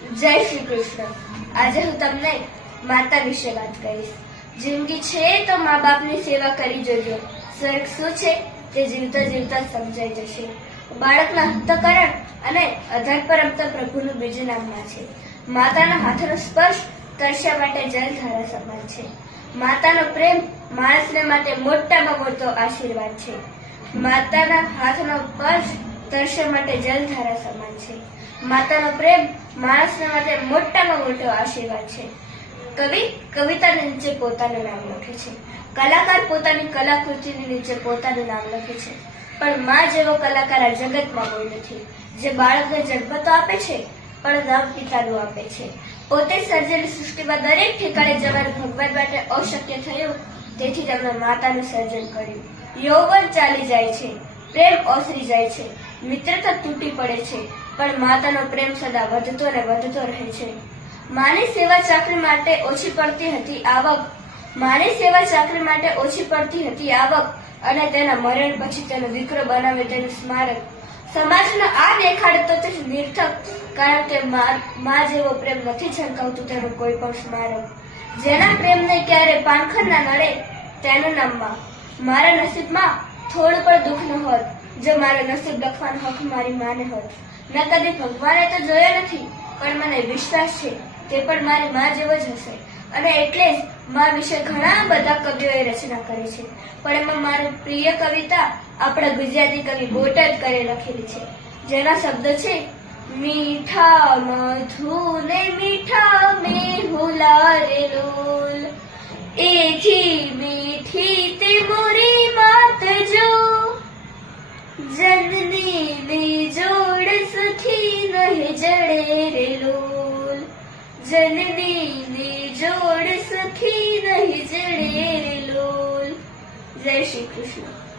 જય શ્રી કૃષ્ણ. આજે હું તમને માતા વિશે વાત કરીશ. જિંદગી છે તો મા બાપની સેવા કરી જોજો. સ્વર્ગ શું છે તે જીવતા જીવતા સમજાઈ જશે. બાળકના હસ્તકરણ અને અધર પર રમતા પ્રભુનું બીજું નામમાં છે. માતાના હાથનો સ્પર્શ તરસ્યા માટે જલધારા સમાન છે. માતાનો પ્રેમ માણસને માટે મોટામાં મોટો આશીર્વાદ છે. માતાના હાથનો સ્પર્શ તરસ્યા માટે જલધારા સમાન છે. માતાનો પ્રેમ માણસને માટે મોટામાં મોટો આશીર્વાદ છે. કવિ, કવિતાની નીચે પોતાનું નામ લખે છે. કલાકાર પોતાની કલાકૃતિની નીચે પોતાનું નામ લખે છે. પણ માં જેવો કલાકાર આ જગતમાં કોઈ નથી. જે બાળકને જન્મ તો આપે છે, પણ નામ પિતાનું આપે છે. પોતે સર્જેલી સૃષ્ટિમાં દરેક ઠેકાણે જવાનું ભગવાન માટે અશક્ય થયું, તેથી તેમણે માતાનું સર્જન કર્યું. યૌવન ચાલી જાય છે, પ્રેમ ઓસરી જાય છે. મિત્રતા તૂટી પડે છે, પણ માતાનો પ્રેમ સદા વધતો ને વધતો રહે છે. માની સેવા ચાકરી માટે ઓછી પડતી હતી આવક. માની સેવા ચાકરી માટે ઓછી પડતી હતી આવક અને તેના મરણ પછી તેનો દીકરો બનાવે તેનું સ્મારક. સમાજનો આ દેખાડે તો તે નિર્થક, કારણ કે મા- જેવો પ્રેમ નથી છલકાવતું તેનું કોઈ પણ સ્મારક. જેના પ્રેમને ક્યારે પાંખર ના નડે તેનું નામમાં. મારા નસીબમાં થોડું પણ દુઃખ ન હોત. જો મારો નસીબ લખવાનો હક મારી માને હોત મેં કદી ભગવાને તો જોયો નથી, પણ મને વિશ્વાસ છે, તે પણ મારી માં જેવો જ હશે. અને એટલે જ માં વિશે ઘણા બધા કવિઓએ રચના કરી છે. પણ એમાં મારું પ્રિય કવિતા આપણા ગુજરાતી કવિ બોટાદ કરે લખેલી છે. જેના શબ્દ છે, મીઠા મધુ ને મીઠા મેહુલા રે લોલ. એથી મીઠી જડે રે લોલ. જનની જોડ સખી નહીં જડે રે લોલ. જય શ્રી કૃષ્ણ.